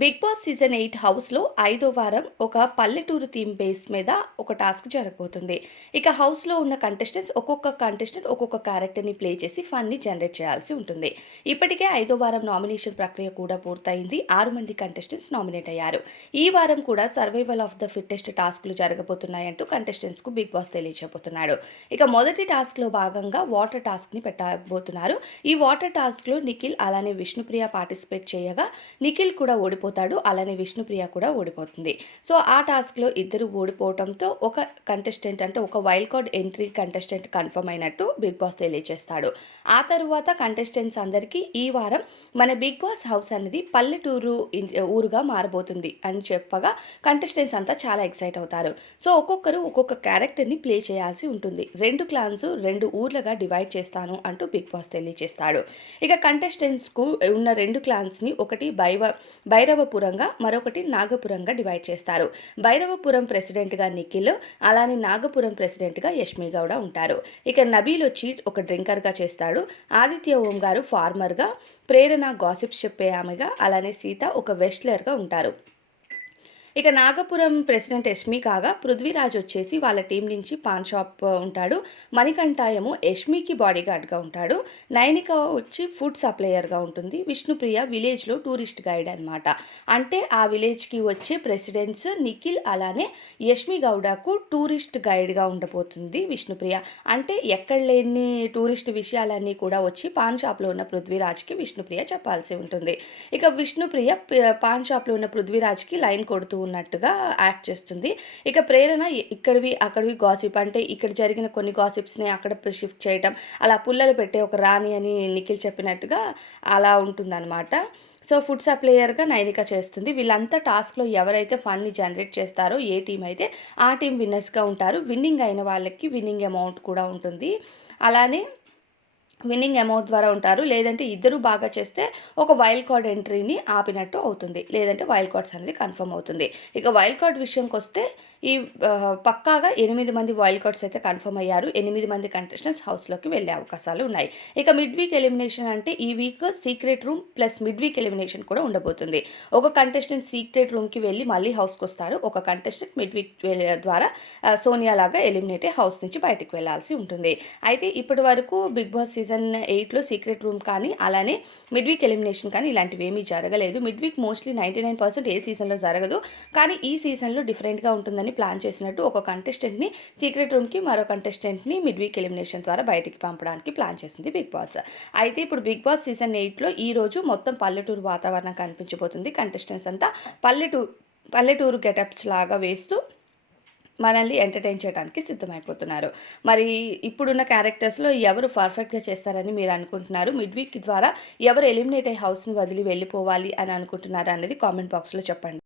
Big boss season eight హౌస్లో ఐదో వారం ఒక పల్లెటూరు థీమ్ బేస్ మీద ఒక టాస్క్ జరగబోతుంది. ఇక హౌస్లో ఉన్న కంటెస్టెంట్స్ ఒక్కొక్క కంటెస్టెంట్ ఒక్కొక్క క్యారెక్టర్ని ప్లే చేసి ఫన్ని జనరేట్ చేయాల్సి ఉంటుంది. ఇప్పటికే ఐదో వారం నామినేషన్ ప్రక్రియ కూడా పూర్తయింది. ఆరు మంది కంటెస్టెంట్స్ నామినేట్ అయ్యారు. ఈ వారం కూడా సర్వైవల్ ఆఫ్ ద ఫిట్టెస్ట్ టాస్క్లు జరగబోతున్నాయంటూ కంటెస్టెంట్స్కు బిగ్ బాస్ తెలియజేయబోతున్నాడు. ఇక మొదటి టాస్క్లో భాగంగా వాటర్ టాస్క్ని పెట్టబోతున్నారు. ఈ వాటర్ టాస్క్లో నిఖిల్ అలానే విష్ణుప్రియ పార్టిసిపేట్ చేయగా నిఖిల్ కూడా ఓడిపో ఓడిపోతాడు. అలానే విష్ణుప్రియ కూడా ఓడిపోతుంది. సో ఆ టాస్క్లో ఇద్దరు ఓడిపోవడంతో ఒక కంటెస్టెంట్ అంటే ఒక wild card entry contestant confirm అయినట్టు బిగ్ బాస్ తెలియజేస్తాడు. ఆ తరువాత కంటెస్టెంట్స్ అందరికీ ఈ వారం మన బిగ్ బాస్ హౌస్ అనేది పల్లెటూరు ఊరుగా మారబోతుంది అని చెప్పగా కంటెస్టెంట్స్ అంతా చాలా ఎక్సైట్ అవుతారు. సో ఒక్కొక్కరు ఒక్కొక్క క్యారెక్టర్ని ప్లే చేయాల్సి ఉంటుంది. రెండు క్లాన్స్ రెండు ఊర్లుగా డివైడ్ చేస్తాను అంటూ బిగ్ బాస్ తెలియజేస్తాడు. ఇక కంటెస్టెంట్స్కు ఉన్న రెండు క్లాన్స్ని ఒకటి బైవ భైరవపురంగా మరొకటి నాగపురంగా డివైడ్ చేస్తారు. భైరవపురం ప్రెసిడెంట్గా నిఖిల్ అలానే నాగపురం ప్రెసిడెంట్గా యష్మి గౌడ ఉంటారు. ఇక నబీల్ వచ్చి ఒక డ్రింకర్గా చేస్తాడు. ఆదిత్య ఓం గారు ఫార్మర్గా ప్రేరణ గాసిప్స్ చెప్పే ఆమెగా అలానే సీత ఒక వెస్ట్లర్గా ఉంటారు. ఇక నాగపురం ప్రెసిడెంట్ యష్మి కాగా పృథ్వీరాజ్ వచ్చేసి వాళ్ళ టీం నుంచి పాన్ షాప్ ఉంటాడు. మణికంఠ ఏమో యష్మికి బాడీగార్డ్గా ఉంటాడు. నైనిక వచ్చి ఫుడ్ సప్లయర్గా ఉంటుంది. విష్ణుప్రియ విలేజ్లో టూరిస్ట్ గైడ్ అనమాట అంటే ఆ విలేజ్కి వచ్చే ప్రెసిడెంట్స్ నిఖిల్ అలానే యష్మి గౌడకు టూరిస్ట్ గైడ్గా ఉండబోతుంది విష్ణుప్రియ. అంటే ఎక్కడ లేని టూరిస్ట్ విషయాలన్నీ కూడా వచ్చి పాన్ షాప్లో ఉన్న పృథ్వీరాజ్కి విష్ణుప్రియ చెప్పాల్సి ఉంటుంది. ఇక విష్ణుప్రియ పాన్ షాప్లో ఉన్న పృథ్వీరాజ్కి లైన్ కొడుతూ ఉన్నట్టుగా యాక్ట్ చేస్తుంది. ఇక ప్రేరణ ఇక్కడివి అక్కడివి గాసిప్ అంటే ఇక్కడ జరిగిన కొన్ని గాసిప్స్ని అక్కడ షిఫ్ట్ చేయటం అలా పుల్లలు పెట్టే ఒక రాణి అని నిఖిల్ చెప్పినట్టుగా అలా ఉంటుందన్నమాట. సో ఫుడ్ సప్లయర్గా నైనిక చేస్తుంది. వీళ్ళంతా టాస్క్లో ఎవరైతే ఫన్ని జనరేట్ చేస్తారో ఏ టీం అయితే ఆ టీం విన్నర్స్గా ఉంటారు. విన్నింగ్ అయిన వాళ్ళకి విన్నింగ్ అమౌంట్ కూడా ఉంటుంది. అలానే విన్నింగ్ అమౌంట్ ద్వారా ఉంటారు. లేదంటే ఇద్దరు బాగా చేస్తే ఒక వైల్డ్ కార్డ్ ఎంట్రీని ఆపినట్టు అవుతుంది. లేదంటే వైల్డ్ కార్డ్స్ అనేది కన్ఫర్మ్ అవుతుంది. ఇక వైల్డ్ కార్డ్ విషయంకి వస్తే ఈ పక్కాగా ఎనిమిది మంది వైల్డ్ కార్డ్స్ అయితే కన్ఫర్మ్ అయ్యారు. ఎనిమిది మంది కంటెస్టెంట్స్ హౌస్లోకి వెళ్ళే అవకాశాలు ఉన్నాయి. ఇక మిడ్ వీక్ ఎలిమినేషన్ అంటే ఈ week secret room plus mid week elimination కూడా ఉండబోతుంది. ఒక కంటెస్టెంట్ సీక్రెట్ రూమ్కి వెళ్ళి మళ్ళీ హౌస్కి వస్తారు. ఒక కంటెస్టెంట్ మిడ్ వీక్ ద్వారా సోనియా లాగా ఎలిమినేట్ హౌస్ నుంచి బయటికి వెళ్ళాల్సి ఉంటుంది. అయితే ఇప్పటి వరకు బిగ్ బాస్ సీజన్ ఎయిట్లో సీక్రెట్ రూమ్ కానీ అలానే మిడ్ వీక్ ఎలిమినేషన్ కానీ ఇలాంటివి ఏమీ జరగలేదు. Mid week mostly ninety nine percent ఏ సీజన్లో జరగదు. కానీ ఈ సీజన్లో డిఫరెంట్గా ఉంటుందని ప్లాన్ చేసినట్టు ఒక కంటెస్టెంట్ని సీక్రెట్ రూమ్కి మరో కంటెస్టెంట్ని మిడ్ వీక్ ఎలిమినేషన్ ద్వారా బయటికి పంపడానికి ప్లాన్ చేసింది బిగ్ బాస్. అయితే ఇప్పుడు బిగ్ బాస్ సీజన్ ఎయిట్లో ఈ రోజు మొత్తం పల్లెటూరు వాతావరణం కనిపించబోతుంది. కంటెస్టెంట్స్ అంతా పల్లెటూరు పల్లెటూరు గెటప్స్ లాగా వేస్తూ మనల్ని ఎంటర్టైన్ చేయడానికి సిద్ధమైపోతున్నారు. మరి ఇప్పుడున్న క్యారెక్టర్స్లో ఎవరు పర్ఫెక్ట్గా చేస్తారని మీరు అనుకుంటున్నారు? మిడ్ వీక్ ద్వారా ఎవరు ఎలిమినేట్ అయ్యి హౌస్ని వదిలి వెళ్ళిపోవాలి అని అనుకుంటున్నారు అనేది కామెంట్ బాక్స్లో చెప్పండి.